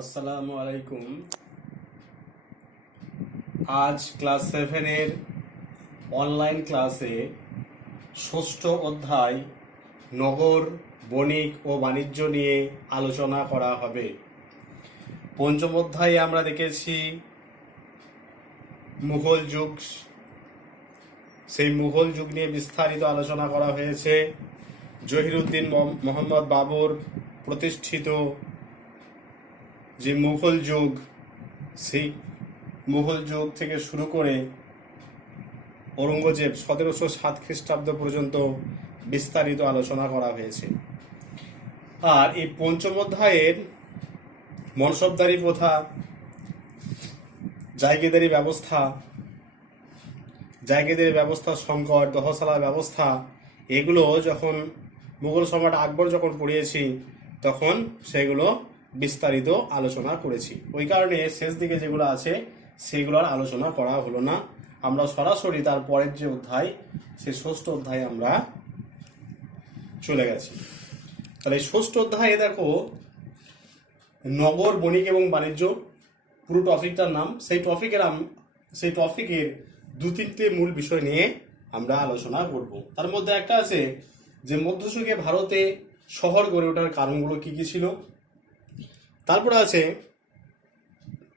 আসসালামু আলাইকুম। আজ ক্লাস 7-এর অনলাইন ক্লাসে ষষ্ঠ অধ্যায় নগর, বণিক ও বাণিজ্য নিয়ে আলোচনা করা হবে। পঞ্চম অধ্যায়ে আমরা দেখেছি মুঘল যুগ। সেই মুঘল যুগ নিয়ে বিস্তারিত আলোচনা করা হয়েছে। জহিরুদ্দিন মোহাম্মদ বাবর প্রতিষ্ঠিত যে মুঘল যুগ, সেই মুঘল যুগ থেকে শুরু করে ঔরঙ্গজেব 1707 খ্রিস্টাব্দ পর্যন্ত বিস্তারিত আলোচনা করা হয়েছে। আর এই পঞ্চম অধ্যায়ের মনসবদারি প্রথা, জায়গিদারি ব্যবস্থা, সংকট, দহসালা ব্যবস্থা, এগুলো যখন মুঘল সম্রাট আকবর যখন পড়িয়েছি তখন সেগুলো বিস্তারিত আলোচনা করেছি। ওই কারণে শেষ দিকে যেগুলো আছে সেগুলোর আলোচনা করা হলো না। আমরা সরাসরি তার পরের যে অধ্যায়, সেই ষষ্ঠ অধ্যায়ে আমরা চলে গেছি। তাহলে ষষ্ঠ অধ্যায়ে দেখো নগর, বণিক এবং বাণিজ্য পুরো টপিকটার নাম। সেই টপিকের দু তিনটে মূল বিষয় নিয়ে আমরা আলোচনা করব। তার মধ্যে একটা আছে যে মধ্যযুগে ভারতে শহর গড়ে ওঠার কারণগুলো কি কি ছিল। তারপর আছে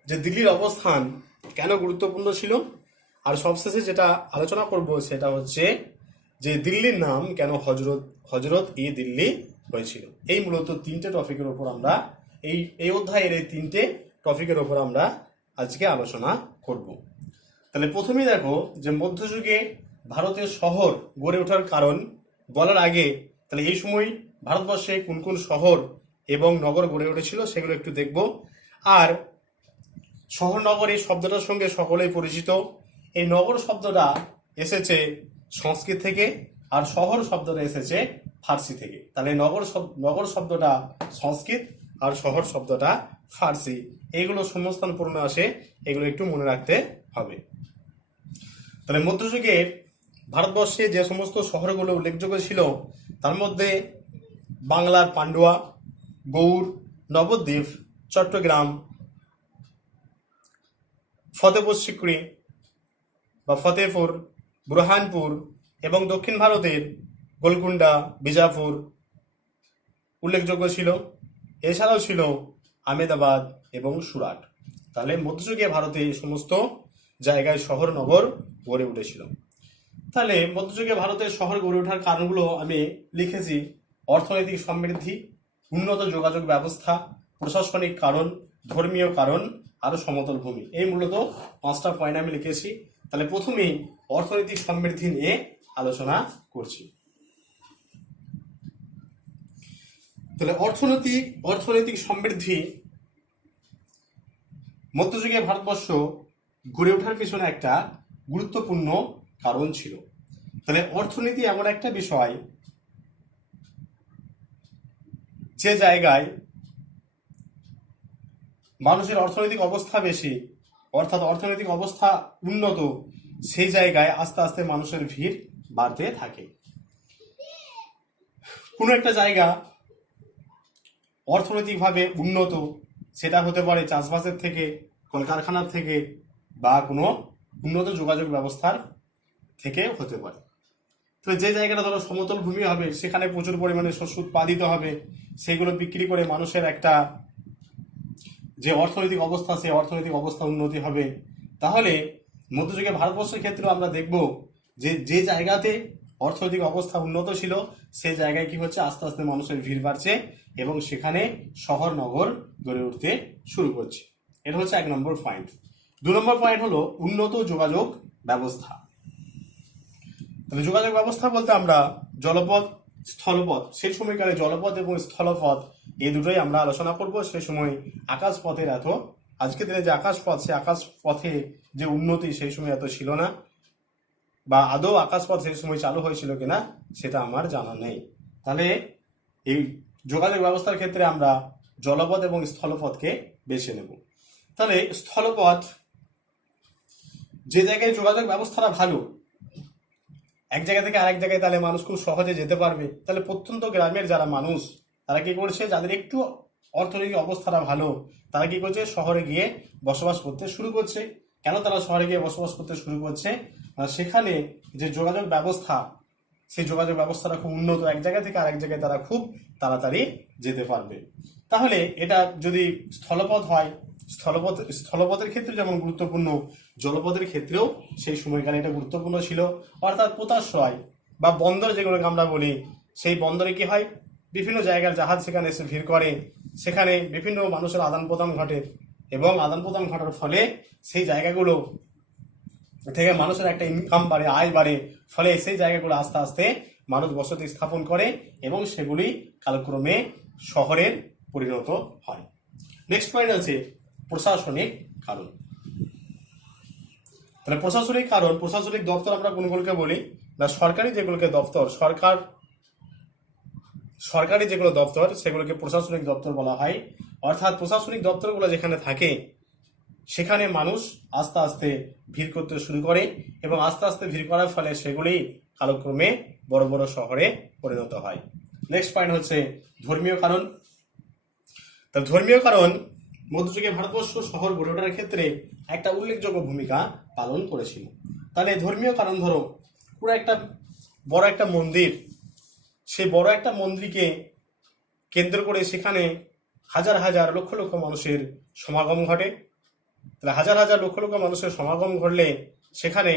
যে দিল্লির অবস্থান কেন গুরুত্বপূর্ণ ছিল। আর সবশেষে যেটা আলোচনা করব সেটা হচ্ছে যে দিল্লির নাম কেন হজরত ই দিল্লি হয়েছিল। এই মূলত তিনটে টপিকের উপর আমরা এই অধ্যায়ের এই তিনটে টপিকের উপর আমরা আজকে আলোচনা করব। তাহলে প্রথমেই দেখো যে মধ্যযুগে ভারতের শহর গড়ে ওঠার কারণ বলার আগে তাহলে এই সময় ভারতবর্ষে কোন কোন শহর এবং নগর গড়ে উঠেছিল সেগুলো একটু দেখব। আর শহর নগর এই শব্দটার সঙ্গে সকলেই পরিচিত। এই নগর শব্দটা এসেছে সংস্কৃত থেকে, আর শহর শব্দটা এসেছে ফার্সি থেকে। তাহলে নগর শব্দটা সংস্কৃত আর শহর শব্দটা ফার্সি। এইগুলো শূন্যস্থান পূর্ণ আসে, এগুলো একটু মনে রাখতে হবে। তাহলে মধ্যযুগে ভারতবর্ষে যে সমস্ত শহরগুলো উল্লেখযোগ্য ছিল তার মধ্যে বাংলার পান্ডুয়া, গৌড়, নবদ্বীপ, চট্টগ্রাম, ফতেপুর সিক্রি বা ফতেপুর, বুরহানপুর এবং দক্ষিণ ভারতের গোলকুন্ডা, বিজাপুর উল্লেখযোগ্য ছিল। এছাড়াও ছিল আহমেদাবাদ এবং সুরাট। তাহলে মধ্যযুগে ভারতে এই সমস্ত জায়গায় শহর নগর গড়ে উঠেছিল। তাহলে মধ্যযুগে ভারতের শহর গড়ে ওঠার কারণগুলো আমি লিখেছি: অর্থনৈতিক সমৃদ্ধি, উন্নত যোগাযোগ ব্যবস্থা, প্রশাসনিক কারণ, ধর্মীয় কারণ, আরো সমতল ভূমি। এই মূলত 5টা পয়েন্ট আমি লিখেছি। তাহলে প্রথমেই অর্থনৈতিক সমৃদ্ধি নিয়ে আলোচনা করছি। তাহলে অর্থনৈতিক সমৃদ্ধি মধ্যযুগে ভারতবর্ষ গড়ে ওঠার পিছনে একটা গুরুত্বপূর্ণ কারণ ছিল। তাহলে অর্থনীতি এমন একটা বিষয় যে জায়গায় মানুষের অর্থনৈতিক অবস্থা বেশি, অর্থাৎ অর্থনৈতিক অবস্থা উন্নত, সেই জায়গায় আস্তে আস্তে মানুষের ভিড় বাড়তে থাকে। কোনো একটা জায়গা অর্থনৈতিকভাবে উন্নত, সেটা হতে পারে চাষবাসের থেকে, কলকারখানার থেকে, বা কোনো উন্নত যোগাযোগ ব্যবস্থার থেকে হতে পারে। তো যে জায়গাটা ধরো সমতল ভূমি হবে, সেখানে প্রচুর পরিমাণে শস্য উৎপাদিত হবে, সেগুলো বিক্রি করে মানুষের একটা যে অর্থনৈতিক অবস্থা, সেই অর্থনৈতিক অবস্থা উন্নতি হবে। তাহলে মধ্যযুগে ভারতবর্ষের ক্ষেত্রে আমরা দেখব যে যে জায়গাতে অর্থনৈতিক অবস্থা উন্নত ছিল সেই জায়গায় কি হচ্ছে, আস্তে আস্তে মানুষের ভিড় বাড়ছে এবং সেখানে শহর নগর গড়ে উঠতে শুরু করছে। এটা হচ্ছে 1 নম্বর পয়েন্ট। 2 নম্বর পয়েন্ট হলো উন্নত যোগাযোগ ব্যবস্থা। তাহলে যোগাযোগ ব্যবস্থা বলতে আমরা জলপথ, স্থলপথ, সেই সময়কালে জলপথ এবং স্থলপথ এই দুটোই আমরা আলোচনা করব। সেই সময় আকাশপথের আজকের দিনে যে আকাশপথ, সেই আকাশপথে যে উন্নতি সেই সময় এত ছিল না, বা আদৌ আকাশপথ সেই সময় চালু হয়েছিল কিনা সেটা আমার জানা নেই। তাহলে এই যোগাযোগ ব্যবস্থার ক্ষেত্রে আমরা জলপথ এবং স্থলপথকে বেছে নেব। তাহলে স্থলপথ, যে জায়গায় যোগাযোগ ব্যবস্থাটা ভালো, এক জায়গা থেকে আরেক জায়গায় তাহলে মানুষ খুব সহজে যেতে পারবে। তাহলে প্রত্যন্ত গ্রামের যারা মানুষ, তারা কি করছে, যাদের একটু অর্থনৈতিক অবস্থাটা ভালো, তারা কি করছে, শহরে গিয়ে বসবাস করতে শুরু করছে। কেন তারা শহরে গিয়ে বসবাস করতে শুরু করছে? সেখানে যে যোগাযোগ ব্যবস্থা, সেই যোগাযোগ ব্যবস্থাটা খুব উন্নত, এক জায়গা থেকে আরেক জায়গায় তারা খুব তাড়াতাড়ি যেতে পারবে। তাহলে এটা যদি স্থলপথ হয়, স্থলপথের ক্ষেত্রে যেমন গুরুত্বপূর্ণ, জলপথের ক্ষেত্রেও সেই সময়কালে এটা গুরুত্বপূর্ণ ছিল। অর্থাৎ পোতাশ্রয় বা বন্দর যেগুলোকে আমরা বলি, সেই বন্দরে কি হয়, বিভিন্ন জায়গার জাহাজ সেখানে এসে ভিড় করে, সেখানে বিভিন্ন মানুষের আদান প্রদান ঘটে, এবং আদান প্রদান ঘটার ফলে সেই জায়গাগুলো থেকে মানুষের একটা ইনকাম বাড়ে, আয় বাড়ে, ফলে সেই জায়গাগুলো আস্তে আস্তে মানুষ বসতি স্থাপন করে এবং সেগুলি কালক্রমে শহরের পরিণত হয়। নেক্সট পয়েন্ট আছে প্রশাসনিক কারণ। তাহলে প্রশাসনিক কারণ, প্রশাসনিক দপ্তর আমরা কোনগুলোকে বলি না, সরকারি যেগুলোকে দপ্তর, সরকারি যেগুলো দপ্তর সেগুলোকে প্রশাসনিক দপ্তর বলা হয়। অর্থাৎ প্রশাসনিক দপ্তরগুলো যেখানে থাকে সেখানে মানুষ আস্তে আস্তে ভিড় করতে শুরু করে এবং আস্তে আস্তে ভিড় করার ফলে সেগুলি কালক্রমে বড় বড় শহরে পরিণত হয়। নেক্সট পয়েন্ট হচ্ছে ধর্মীয় কারণ। তা ধর্মীয় কারণ মধ্যযুগে ভারতবর্ষ শহর গড়ে ওঠার ক্ষেত্রে একটা উল্লেখযোগ্য ভূমিকা পালন করেছিল। তাহলে ধর্মীয় কারণ ধরো, পুরো একটা বড় একটা মন্দির, সেই বড় একটা মন্দিরকে কেন্দ্র করে সেখানে হাজার হাজার লক্ষ লক্ষ মানুষের সমাগম ঘটে। তাহলে হাজার হাজার লক্ষ লক্ষ মানুষের সমাগম ঘটলে সেখানে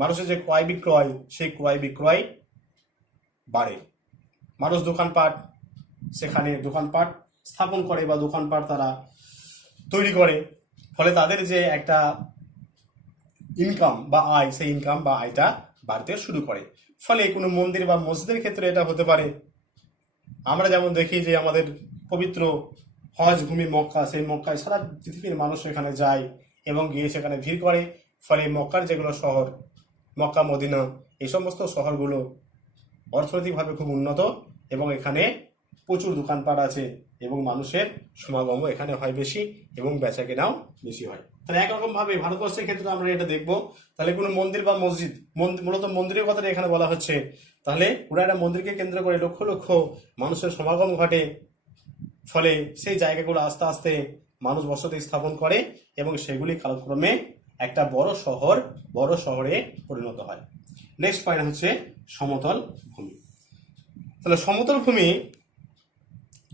মানুষের যে ক্রয় বিক্রয়, সেই ক্রয় বিক্রয় বাড়ে। মানুষ দোকানপাট, সেখানে দোকানপাট স্থাপন করে বা দোকানপাট তারা তৈরি করে, ফলে তাদের যে একটা ইনকাম বা আয়, সেই ইনকাম বা আয়টা বাড়তে শুরু করে। ফলে কোনো মন্দির বা মসজিদের ক্ষেত্রে এটা হতে পারে। আমরা যেমন দেখি যে আমাদের পবিত্র হজ ভূমি মক্কা, সেই মক্কায় সারা পৃথিবীর মানুষ এখানে যায় এবং গিয়ে সেখানে ভিড় করে। ফলে মক্কার যেগুলো শহর, মক্কা মদিনা, এই সমস্ত শহরগুলো অর্থনৈতিকভাবে খুব উন্নত এবং এখানে প্রচুর দোকানপাট আছে এবং মানুষের সমাগমও এখানে হয় বেশি এবং বেচা কেনাও বেশি হয়। তাহলে একরকম ভাবে ভারতবর্ষের ক্ষেত্রে আমরা এটা দেখবো। তাহলে কোনো মন্দির বা মসজিদ, মূলত মন্দিরের কথাটা এখানে বলা হচ্ছে। তাহলে পুরো একটা মন্দিরকে কেন্দ্র করে লক্ষ লক্ষ মানুষের সমাগম ঘটে, ফলে সেই জায়গাগুলো আস্তে আস্তে মানুষ বসতি স্থাপন করে এবং সেগুলি কালক্রমে একটা বড় শহরে পরিণত হয়। নেক্সট পয়েন্ট হচ্ছে সমতল ভূমি। তাহলে সমতল ভূমি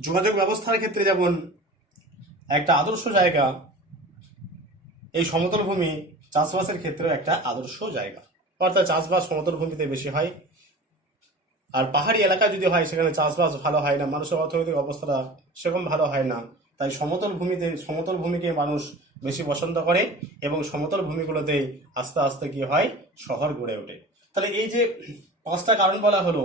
যোগাযোগ ব্যবস্থার ক্ষেত্রে যেমন একটা আদর্শ জায়গা, এই সমতল ভূমি চাষবাসের ক্ষেত্রেও একটা আদর্শ জায়গা। অর্থাৎ চাষবাস সমতল ভূমিতে বেশি হয়, আর পাহাড়ি এলাকা যদি হয় সেখানে চাষবাস ভালো হয় না, মানুষের অর্থনৈতিক অবস্থাটা সেরকম ভালো হয় না। তাই সমতল ভূমিকে মানুষ বেশি পছন্দ করে এবং সমতল ভূমিগুলোতে আস্তে আস্তে কি হয়, শহর গড়ে ওঠে। তাহলে এই যে পাঁচটা কারণ বলা হলো,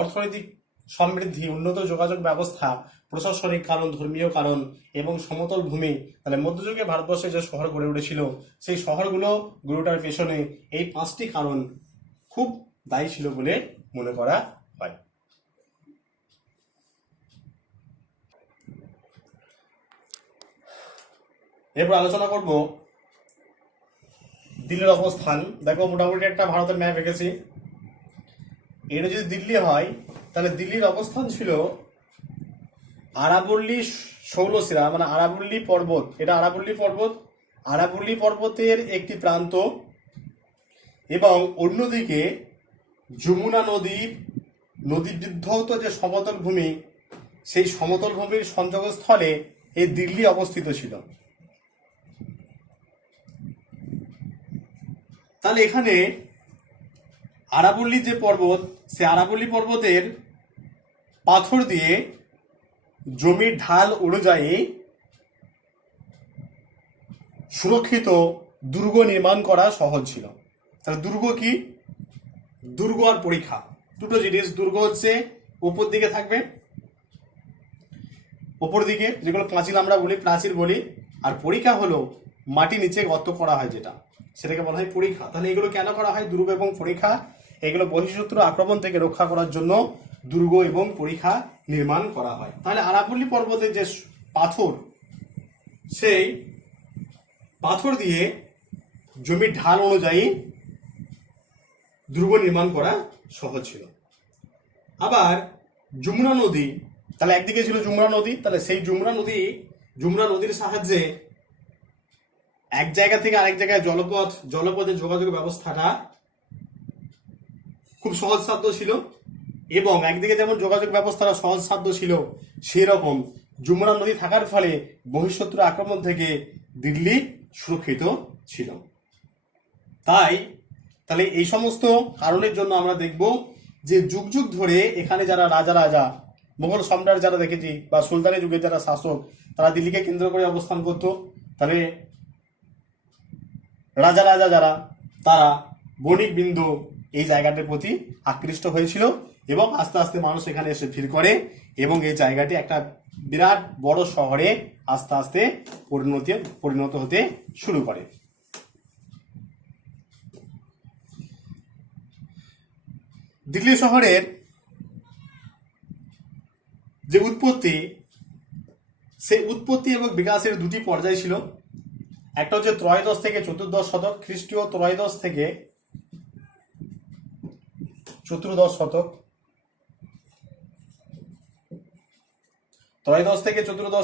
অর্থনৈতিক সমৃদ্ধি, উন্নত যোগাযোগ ব্যবস্থা, প্রশাসনিক কারণ, ধর্মীয় কারণ এবং সমতল ভূমি। তাহলে মধ্যযুগে ভারতবর্ষে যে শহর গড়ে উঠেছিল, সেই শহরগুলো গড়ে ওঠার পেছনে এই পাঁচটি কারণ খুব দায়ী ছিল বলে মনে করা হয়। এরপর আলোচনা করব দিল্লির অবস্থান। দেখো মোটামুটি একটা ভারতের ম্যাপ এঁকেছি। এটা যদি দিল্লি হয় তাহলে দিল্লির অবস্থান ছিল আরাবল্লী শৈলশিরা, মানে আরাবল্লী পর্বত। এটা আরাবল্লী পর্বতের একটি প্রান্ত এবং অন্যদিকে যমুনা নদী বিদ্ধৌত যে সমতল ভূমি, সেই সমতল ভূমির সংযোগস্থলে এই দিল্লি অবস্থিত ছিল। তাহলে এখানে আরাবল্লী যে পর্বত, সে আরাবল্লী পর্বতের পাথর দিয়ে জমির ঢাল অনুযায়ী সুরক্ষিত দুর্গ নির্মাণ করা সহজ ছিল। তাহলে দুর্গ কি? দুর্গ আর পরিখা দুটো জিনিস। দুর্গ হচ্ছে উপর দিকে থাকবে, উপর দিকে যেগুলো প্রাচীর বলি, আর পরিখা হলো মাটি নিচে গর্ত করা হয় যেটা, সেটাকে বলা হয় পরিখা। তাহলে এগুলো কেন করা হয়, দুর্গ এবং পরিখা? এগুলো বহিঃশত্রু আক্রমণ থেকে রক্ষা করার জন্য দুর্গ এবং পরিখা নির্মাণ করা হয়। তাহলে আরাবল্লী পর্বতের যে পাথর, সেই পাথর দিয়ে জমির ঢাল অনুযায়ী দুর্গ নির্মাণ করা সহজ ছিল। আবার যমুনা নদী তাহলে একদিকে ছিল যমুনা নদী, তাহলে সেই যমুনা নদীর সাহায্যে এক জায়গা থেকে আরেক জায়গায় জলপথে যোগাযোগ ব্যবস্থাটা খুব সহজসাধ্য ছিল। এবং একদিকে যেমন যোগাযোগ ব্যবস্থাটা সহজসাধ্য ছিল, সেই রকম যমুনা নদী থাকার ফলে বহিঃশত্রুর আক্রমণ থেকে দিল্লি সুরক্ষিত ছিল। তাহলে এই সমস্ত কারণের জন্য আমরা দেখব যে যুগ যুগ ধরে এখানে যারা রাজা মোগল সম্রাট যারা দেখেছি বা সুলতানি যুগের যারা শাসক, তারা দিল্লিকে কেন্দ্র করে অবস্থান করত। তাহলে রাজা যারা, তারা বণিক বিন্দু এই জায়গাটির প্রতি আকৃষ্ট হয়েছিল এবং আস্তে আস্তে মানুষ এখানে এসে ভিড় করে এবং এই জায়গাটি একটা বিরাট বড় শহরে আস্তে আস্তে পরিণত হতে শুরু করে। দিল্লি শহরের যে উৎপত্তি, সেই উৎপত্তি এবং বিকাশের দুটি পর্যায় ছিল। একটা হচ্ছে ত্রয়োদশ থেকে চতুর্দশ শতক, খ্রিস্টীয় ত্রয়োদশ থেকে চতুর্দশ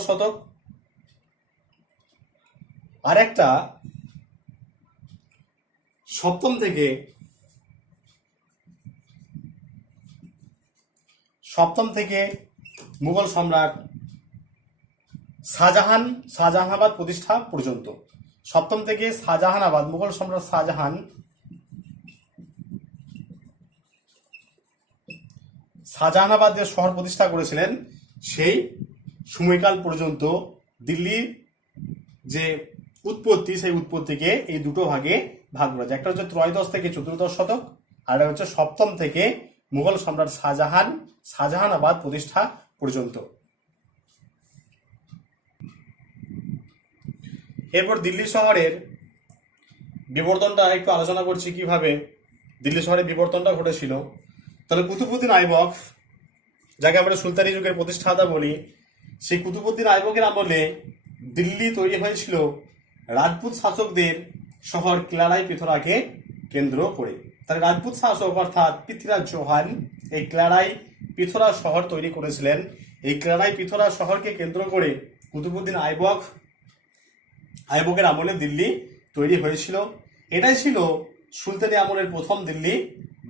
শতক, আর একটা সপ্তম থেকে মুঘল সম্রাট শাহজাহানাবাদ প্রতিষ্ঠা পর্যন্ত। সপ্তম থেকে শাহজাহানাবাদ, মুঘল সম্রাট শাহজাহানাবাদ যে শহর প্রতিষ্ঠা করেছিলেন, সেই সময়কাল পর্যন্ত দিল্লির যে উৎপত্তি, সেই উৎপত্তিকে এই দুটো ভাগে ভাগ করা যায়। একটা হচ্ছে ত্রয়োদশ থেকে চতুর্দশ শতক, আর একটা হচ্ছে সপ্তম থেকে মুঘল সম্রাট শাহজাহানাবাদ প্রতিষ্ঠা পর্যন্ত। এরপর দিল্লি শহরের বিবর্তনটা একটু আলোচনা করছি, কিভাবে দিল্লি শহরের বিবর্তনটা ঘটেছিল। তাহলে কুতুবউদ্দিন আইবক, যাকে আমরা সুলতানি যুগের প্রতিষ্ঠাতা বলি, সেই কুতুবউদ্দিন আইবকের আমলে দিল্লি তৈরি হয়েছিল রাজপুত শাসকদের শহর ক্লারাই পিথোরাকে কেন্দ্র করে। তাহলে রাজপুত শাসক অর্থাৎ পৃথ্বীরাজ চৌহান এই ক্লারাই পিথোরা শহর তৈরি করেছিলেন। এই ক্লারাই পিথোরা শহরকে কেন্দ্র করে কুতুবউদ্দিন আইবকের আমলে দিল্লি তৈরি হয়েছিল। এটাই ছিল সুলতানি আমলের প্রথম দিল্লি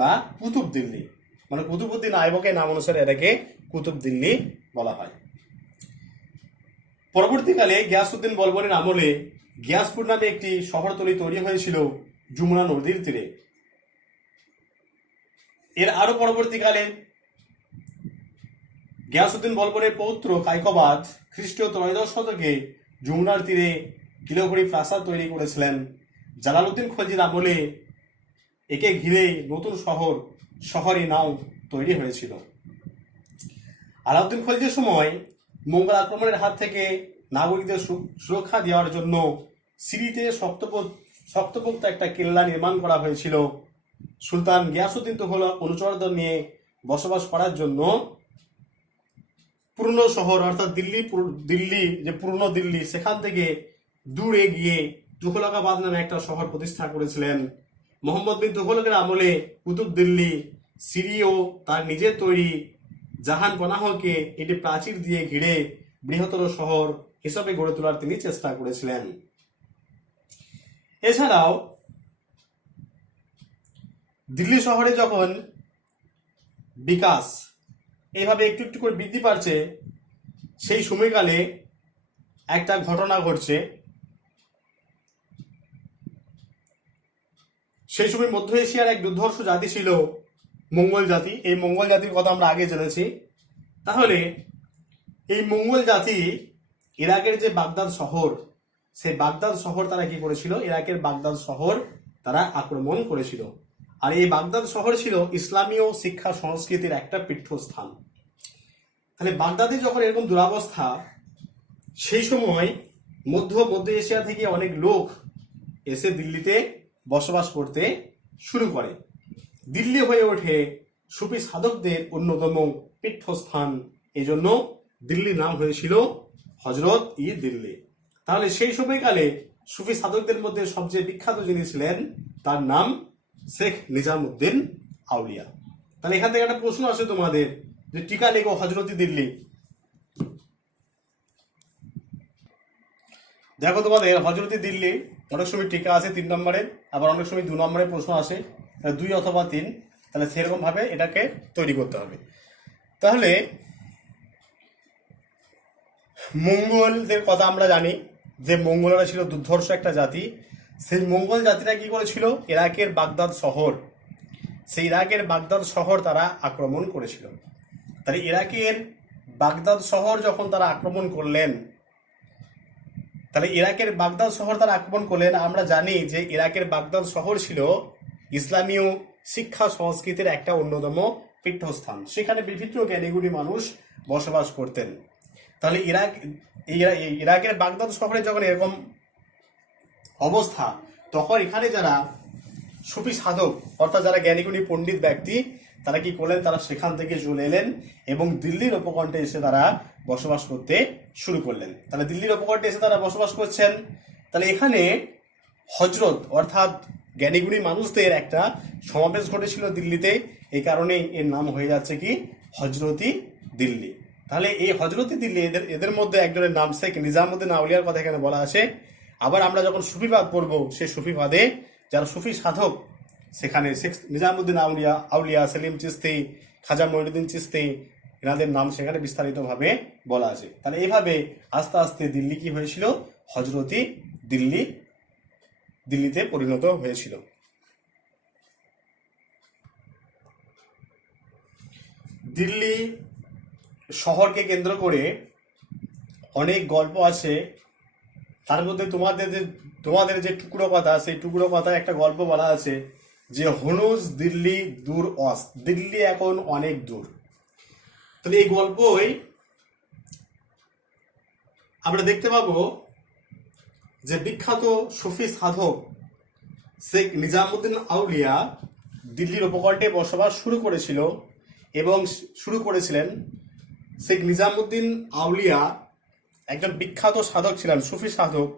বা কুতুব দিল্লি, মানে কুতুবউদ্দিন আইবকের নাম অনুসারে এটাকে কুতুব দিল্লি বলা হয়। পরবর্তীকালে গিয়াসউদ্দিন বলবনের আমলে গিয়াসপুর নামে একটি শহরতলি তৈরি হয়েছিল যমুনা নদীর তীরে। এর আরো পরবর্তীকালে গিয়াসউদ্দিন বলবনের পৌত্র কায়কবাদ খ্রিস্টীয় ত্রয়োদশ শতকে যমুনার তীরে কিলোঘড়ি প্রাসাদ তৈরি করেছিলেন। জালালউদ্দিন খলজির আমলে একে ঘিরে নতুন শহরে নাও তৈরি হয়েছিল। আলাউদ্দিন খলজির সময় মঙ্গল আক্রমণের হাত থেকে নাগরিকদের সুরক্ষা দেওয়ার জন্য সিরিতে শক্তপোক্ত একটা কেল্লা নির্মাণ করা হয়েছিল। সুলতান গিয়াসউদ্দিন তুঘলক অনুচরদের নিয়ে বসবাস করার জন্য পুরনো শহর অর্থাৎ দিল্লি যে পুরনো দিল্লি, সেখান থেকে দূরে গিয়ে তুঘলকাবাদ নামে একটা শহর প্রতিষ্ঠা করেছিলেন। মোহাম্মদ বিন তুঘলকের আমলে কুতুব দিল্লি সিরিও তার নিজের তৈরি জাহান পনাহকে এটি প্রাচীর দিয়ে ঘিরে বৃহত্তর শহর হিসাবে গড়ে তোলার তিনি চেষ্টা করেছিলেন। এছাড়াও দিল্লি শহরে যখন বিকাশ এইভাবে একটু একটু করে বৃদ্ধি পাচ্ছে, সেই সময়কালে একটা ঘটনা ঘটছে। সেই সময় মধ্য এশিয়ার এক দুর্ধর্ষ জাতি ছিল মঙ্গল জাতি। এই মঙ্গল জাতির কথা আমরা আগে জেনেছি। তাহলে এই মঙ্গল জাতি ইরাকের যে বাগদাদ শহর, সেই বাগদাদ শহর তারা কি করেছিল? ইরাকের বাগদাদ শহর তারা আক্রমণ করেছিল। আর এই বাগদাদ শহর ছিল ইসলামীয় শিক্ষা সংস্কৃতির একটা পীঠস্থান। তাহলে বাগদাদে যখন এরকম দুরবস্থা, সেই সময় মধ্য এশিয়া থেকে অনেক লোক এসে দিল্লিতে বসবাস করতে শুরু করে। দিল্লি হয়ে ওঠে সুফি সাধকদের অন্যতম পীঠস্থান। এই জন্য দিল্লির নাম হয়েছিল হজরত ই দিল্লি। তাহলে সেই সময়কালে সুফি সাধকদের মধ্যে সবচেয়ে বিখ্যাত যিনি ছিলেন, তার নাম শেখ নিজামউদ্দিন আউলিয়া। তাহলে এখান থেকে একটা প্রশ্ন আসে তোমাদের, যে টিকা লেখো হজরত ই দিল্লি। দেখো তোমাদের হজরতি দিল্লি অনেক সময় টিকা আছে 3 নম্বরের, আবার অনেক সময় 2 নম্বরের প্রশ্ন আসে, 2 অথবা 3, তাহলে সেরকম ভাবে এটাকে তৈরি করতে হবে। তাহলে মঙ্গলদের কথা আমরা জানি যে মঙ্গলরা ছিল দুর্ধর্ষ একটা জাতি। সেই মঙ্গল জাতিরা কি করেছিল, ইরাকের বাগদাদ শহর, সেই ইরাকের বাগদাদ শহর তারা আক্রমণ করেছিল। তাহলে ইরাকের বাগদাদ শহর যখন তারা আক্রমণ করলেন, তাহলে ইরাকের বাগদাদ শহর তারা আক্রমণ করলেন। আমরা জানি যে ইরাকের বাগদাদ শহর ছিল ইসলামীয় শিক্ষা সংস্কৃতির একটা অন্যতম পীঠস্থান, সেখানে বিভিন্ন জ্ঞানীগুণী মানুষ বসবাস করতেন। তাহলে ইরাকের বাগদাদ শহরে যখন এরকম অবস্থা, তখন এখানে যারা সুফি সাধক অর্থাৎ যারা জ্ঞানীগুণী পণ্ডিত ব্যক্তি, তারা কি করলেন, তারা সেখান থেকে চলে এলেন এবং দিল্লির উপকণ্ঠে এসে তারা বসবাস করতে শুরু করলেন। তাহলে দিল্লির উপকণ্ঠে এসে তারা বসবাস করছেন। তাহলে এখানে হজরত অর্থাৎ জ্ঞানীগুণী মানুষদের একটা সমাবেশ ঘটেছিল দিল্লিতে, এই কারণেই এর নাম হয়ে যাচ্ছে কি হজরতি দিল্লি। তাহলে এই হজরতি দিল্লি এদের মধ্যে একজনের নাম শেখ নিজামুদ্দিন আউলিয়ার কথা এখানে বলা আছে। আবার আমরা যখন সুফিবাদ পড়বো, সেই সুফিবাদে যারা সুফি সাধক, সেখানে শেখ নিজামুদ্দিন আউলিয়া, সেলিম চিস্তি, খাজা মঈনুদ্দিন চিস্তি, এনাদের নাম সেখানে বিস্তারিতভাবে বলা আছে। তাহলে এইভাবে আস্তে আস্তে দিল্লি কি হয়েছিল, হজরতি দিল্লিতে পরিণত হয়েছিল। দিল্লি শহরকে কেন্দ্র করে অনেক গল্প আছে। তার মধ্যে তোমাদের যে টুকরো কথা, সেই টুকরো কথায় একটা গল্প বলা আছে যে হনুজ দিল্লি দূর অস, দিল্লি এখন অনেক দূর। তাহলে এই গল্পই আমরা দেখতে পাবো যে বিখ্যাত সুফি সাধক শেখ নিজামুদ্দিন আউলিয়া দিল্লির উপকণ্ঠে বসবাস শুরু করেছিল এবং শুরু করেছিলেন। শেখ নিজামুদ্দিন আউলিয়া একজন বিখ্যাত সাধক ছিলেন, সুফি সাধক।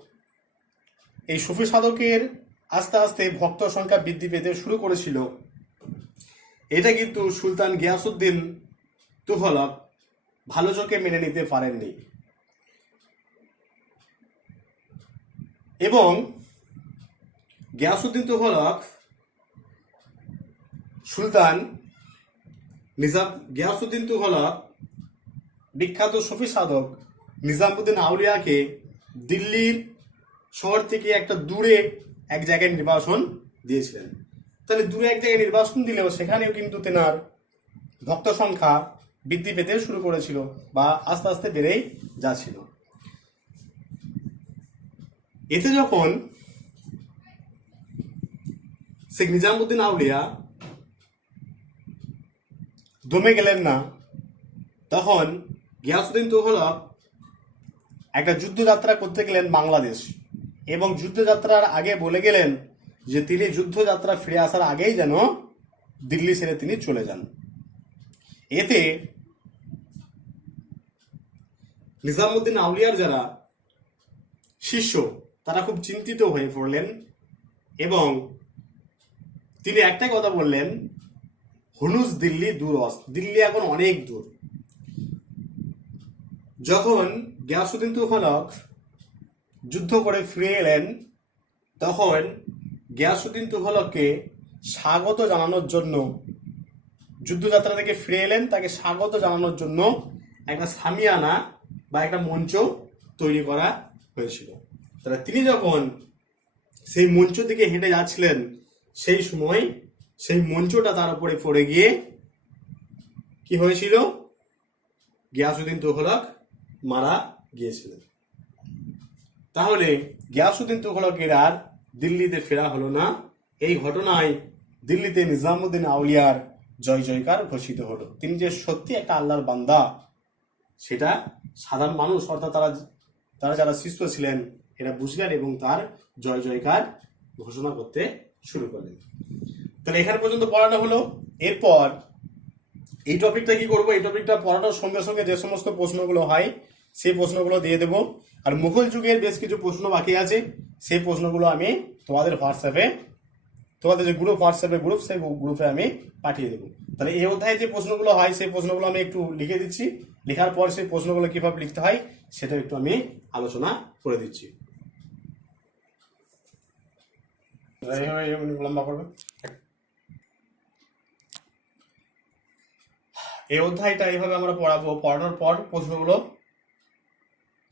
এই সুফি সাধকের আস্তে আস্তে ভক্ত সংখ্যা বৃদ্ধি পেতে শুরু করেছিল। এটা কিন্তু সুলতান গিয়াসউদ্দিন তুঘলক ভালো চোখে মেনে নিতে পারেননি এবং গিয়াসউদ্দিন তুঘলক গিয়াসউদ্দিন তুঘলক বিখ্যাত সুফি সাধক নিজামুদ্দিন আউলিয়াকে দিল্লির শহর থেকে একটা দূরে এক জায়গায় নির্বাসন দিয়েছিলেন। তাহলে দূরে এক জায়গায় নির্বাসন দিলেও সেখানেও কিন্তু তেনার ভক্ত সংখ্যা বৃদ্ধি পেতে শুরু করেছিল বা আস্তে আস্তে বেড়েই যাচ্ছিল। এতে যখন শেখ নিজামুদ্দিন আউলিয়া দমে গেলেন না, তখন গিয়াসউদ্দিন তুঘলক একটা যুদ্ধযাত্রা করতে গেলেন বাংলাদেশ এবং যুদ্ধযাত্রার আগে বলে গেলেন যে তিনি যুদ্ধযাত্রা ফিরে আসার আগেই যেন দিল্লি ছেড়ে তিনি চলে যান। এতে নিজামুদ্দিন আউলিয়ার যারা শিষ্য তারা খুব চিন্তিত হয়ে পড়লেন এবং তিনি একটাই কথা বললেন, হুনুজ দিল্লি দূর অস, দিল্লি এখন অনেক দূর। যখন গিয়াসউদ্দিন তুঘলক যুদ্ধ করে ফিরে এলেন, তখন গিয়াসউদ্দিন তুঘলককে স্বাগত জানানোর জন্য, যুদ্ধযাত্রা থেকে ফিরে এলেন তাকে স্বাগত জানানোর জন্য একটা সামিয়ানা বা একটা মঞ্চ তৈরি করা হয়েছিল। তাহলে তিনি যখন সেই মঞ্চ থেকে হেঁটে যাচ্ছিলেন, সেই সময় সেই মঞ্চটা তার উপরে পড়ে গিয়ে কি হয়েছিল, গিয়াসউদ্দিন তুঘলক মারা গিয়েছিলেন। তাহলে গিয়াসউদ্দিন তুঘলকের আর দিল্লিতে ফেরা হলো না। এই ঘটনায় দিল্লিতে নিজামুদ্দিন আউলিয়ার জয় জয়কার ঘোষিত হলো। তিনি যে সত্যি একটা আল্লাহর বান্দা, সেটা সাধারণ মানুষ অর্থাৎ তারা যারা শিষ্য ছিলেন এরা বুঝলেন এবং তার জয় জয়কার ঘোষণা করতে শুরু করলেন। তাহলে এখানে পর্যন্ত পড়ানো হলো। এরপর এই টপিকটা কি করবো, এই টপিকটা পড়ানোর সঙ্গে সঙ্গে যে সমস্ত প্রশ্নগুলো হয় সেই প্রশ্নগুলো দিয়ে দেবো। আর মুঘল যুগের বেশ কিছু প্রশ্ন বাকি আছে, সেই প্রশ্নগুলো আমি তোমাদের যে হোয়াটসঅ্যাপে গ্রুপ, সেই গ্রুপে আমি পাঠিয়ে দেবো। তাহলে এই অধ্যায়ে যে প্রশ্নগুলো হয় সেই প্রশ্নগুলো আমি একটু লিখে দিচ্ছি, লেখার পর সেই প্রশ্নগুলো কিভাবে লিখতে হয় সেটা একটু আমি আলোচনা করে দিচ্ছি। এইভাবে লম্বা করবে। এই অধ্যায়টা এইভাবে আমরা পড়াবো, পড়ানোর পর প্রশ্নগুলো,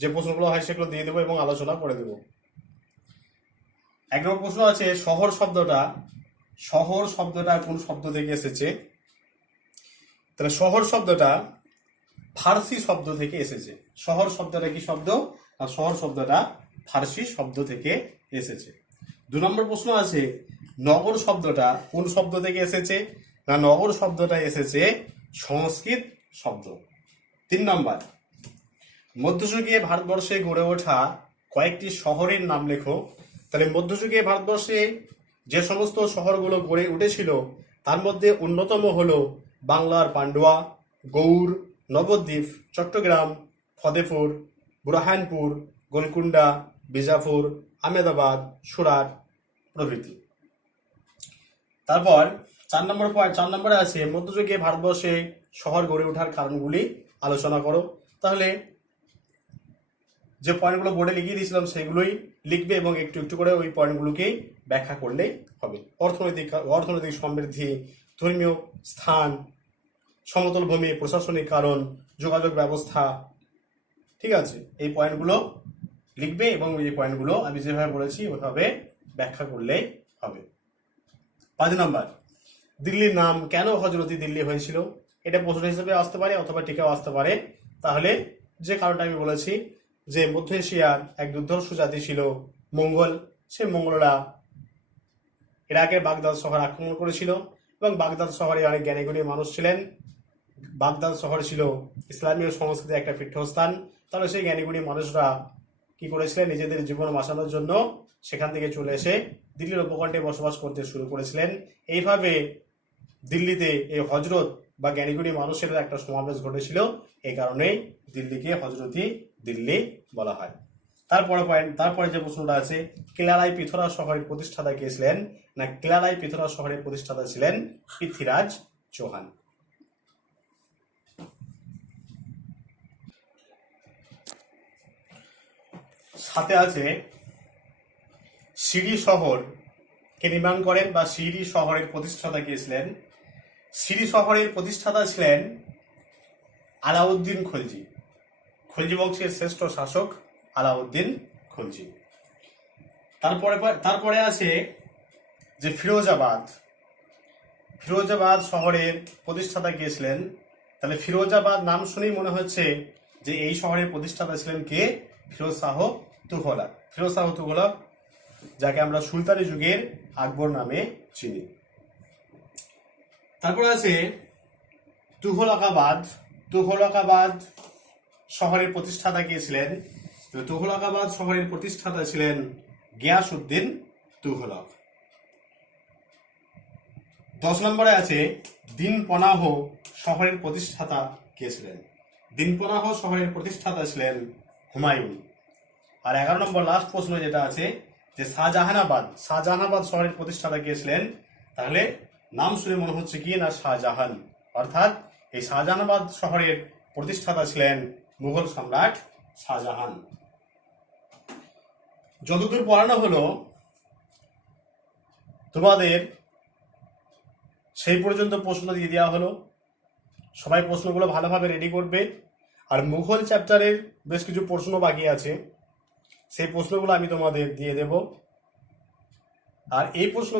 যে প্রশ্নগুলো হয় সেগুলো দিয়ে দেবো এবং আলোচনা করে দেবো। এক নম্বর প্রশ্ন আছে, শহর শব্দটা কোন শব্দ থেকে এসেছে? তাহলে শহর শব্দটা ফার্সি শব্দ থেকে এসেছে। শহর শব্দটা কি শব্দ? আর শহর শব্দটা ফার্সি শব্দ থেকে এসেছে। 2 নম্বর প্রশ্ন আছে, নগর শব্দটা কোন শব্দ থেকে এসেছে? না, নগর শব্দটা এসেছে সংস্কৃত শব্দ। 3 নম্বর, মধ্যযুগে ভারতবর্ষে গড়ে ওঠা কয়েকটি শহরের নাম লেখো। তাহলে মধ্যযুগে ভারতবর্ষে যে সমস্ত শহরগুলো গড়ে উঠেছিল তার মধ্যে অন্যতম হলো বাংলার পান্ডুয়া, গৌড়, নবদ্বীপ, চট্টগ্রাম, ফতেপুর, বুরহানপুর, গোলকুন্ডা, বিজাপুর, আহমেদাবাদ, সুরাট প্রভৃতি। তারপর 4 নম্বরে আছে, মধ্যযুগে ভারতবর্ষে শহর গড়ে ওঠার কারণগুলি আলোচনা করো। তাহলে যে পয়েন্টগুলো বোর্ডে লিখিয়ে দিয়েছিলাম সেগুলোই লিখবে এবং একটু একটু করে ওই পয়েন্টগুলোকেই ব্যাখ্যা করলেই হবে। অর্থনৈতিক সমৃদ্ধি, ধর্মীয় স্থান, সমতল ভূমি, প্রশাসনিক কারণ, যোগাযোগ ব্যবস্থা, ঠিক আছে, এই পয়েন্টগুলো লিখবে এবং এই পয়েন্টগুলো আমি যেভাবে বলেছি ওইভাবে ব্যাখ্যা করলেই হবে। 5 নম্বর, দিল্লির নাম কেন হজরতি দিল্লি হয়েছিল? এটা প্রশ্ন হিসেবে আসতে পারে অথবা টিকাও আসতে পারে। তাহলে যে কারণটা আমি বলেছি, যে মধ্য এশিয়ার এক দুর্ধর্ষ জাতি ছিল মঙ্গল, সে মঙ্গলরা ইরাকের বাগদাদ শহর আক্রমণ করেছিল এবং বাগদাদ শহরে অনেক জ্ঞানীগুণী মানুষ ছিলেন। বাগদাদ শহর ছিল ইসলামীয় সংস্কৃতির একটা পীঠস্থান। তাহলে সেই জ্ঞানীগুণী মানুষরা কি করেছিলেন, নিজেদের জীবন বাঁচানোর জন্য সেখান থেকে চলে এসে দিল্লির উপকণ্ঠে বসবাস করতে শুরু করেছিলেন। এইভাবে দিল্লিতে এই হজরত বা জ্ঞানীগুণী মানুষের একটা সমাবেশ ঘটেছিল, এই কারণেই দিল্লিকে হজরতি দিল্লি বলা হয়। তারপরে যে প্রশ্নটা আছে, কেলারাই পিথোরা শহরের প্রতিষ্ঠাতা কে ছিলেন? না, কেলারাই পিথোরা শহরের প্রতিষ্ঠাতা ছিলেন পৃথ্বীরাজ চৌহান। সাথে আছে, সিরি শহর কে নির্মাণ করেন বা সিরি শহরের প্রতিষ্ঠাতা কে ছিলেন? সিরি শহরের প্রতিষ্ঠাতা ছিলেন আলাউদ্দিন খলজি। খলজি বংশের শ্রেষ্ঠ শাসক আলাউদ্দিন খলজি। তারপরে আছে যে ফিরোজাবাদ শহরের প্রতিষ্ঠাতা কে ছিলেন? তাহলে ফিরোজাবাদ নাম শুনেই মনে হচ্ছে যে এই শহরের প্রতিষ্ঠাতা ছিলেন কে? ফিরোজ শাহ তুঘলক, যাকে আমরা সুলতানি যুগের আকবর নামে চিনি। তারপর আছে তুঘলকাবাদ শহরের প্রতিষ্ঠাতা কে ছিলেন? তুঘলকাবাদ শহরের প্রতিষ্ঠাতা ছিলেন গিয়াসউদ্দিন তুঘলক। 10 নম্বরে আছে, দিনপনাহ শহরের প্রতিষ্ঠাতা কে ছিলেন? দিনপনাহ শহরের প্রতিষ্ঠাতা ছিলেন হুমায়ুন। আর 11 নম্বর লাস্ট প্রশ্ন যেটা আছে, যে শাহজাহানাবাদ শহরের প্রতিষ্ঠাতা কে ছিলেন? তাহলে নাম শুনে মনে হচ্ছে কি না, শাহজাহান। অর্থাৎ এই শাহজাহানাবাদ শহরের প্রতিষ্ঠাতা ছিলেন মুঘল সম্রাট শাহজাহান। যতদূর পড়ানো হলো তোমাদের সেই পর্যন্ত প্রশ্ন দিয়ে দেওয়া হলো। সবাই প্রশ্নগুলো ভালোভাবে রেডি করবে। আর মুঘল চ্যাপ্টারের বেশ কিছু প্রশ্ন বাকি আছে, সেই প্রশ্নগুলো আমি তোমাদের দিয়ে দেব। আর এই প্রশ্ন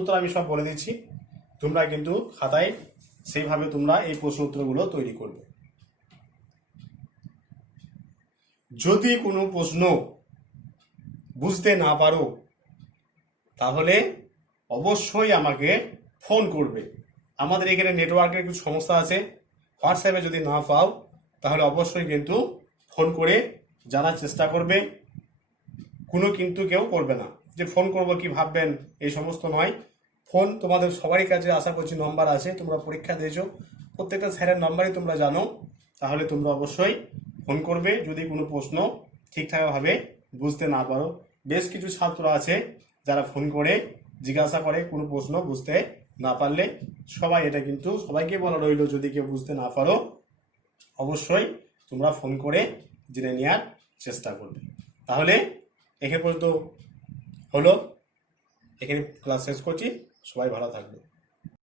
উত্তর আমি সব বলে দিচ্ছি, তোমরা কিন্তু খাতায় সেইভাবে তোমরা এই প্রশ্ন উত্তরগুলো তৈরি করবে। যদি কোনো প্রশ্ন বুঝতে না পারো তাহলে অবশ্যই আমাকে ফোন করবে। আমাদের এখানে নেটওয়ার্কের কিছু সমস্যা আছে, হোয়াটসঅ্যাপে যদি না পাও তাহলে অবশ্যই কিন্তু ফোন করে জানার চেষ্টা করবে। কিন্তু কেউ করবে না যে ফোন করবো কি ভাববেন, এই সমস্ত নয়। ফোন তোমাদের সবারই কাছে আশা করছি নম্বর আছে, তোমরা পরীক্ষা দিয়েছো, প্রত্যেকটা স্যারের নাম্বারই তোমরা জানো। তাহলে তোমরা অবশ্যই ফোন করবে যদি কোনো প্রশ্ন ঠিকঠাকভাবে বুঝতে না পারো। বেশ কিছু ছাত্র আছে যারা ফোন করে জিজ্ঞাসা করে কোনো প্রশ্ন বুঝতে না পারলে। এটা কিন্তু সবাইকে বলা রইল, যদি কেউ বুঝতে না পারো অবশ্যই তোমরা ফোন করে জেনে নেওয়ার চেষ্টা করবে। তাহলে এখানে পর্যন্ত হলো, এখানে ক্লাস শেষ করছি। সবাই ভালো থাকবে।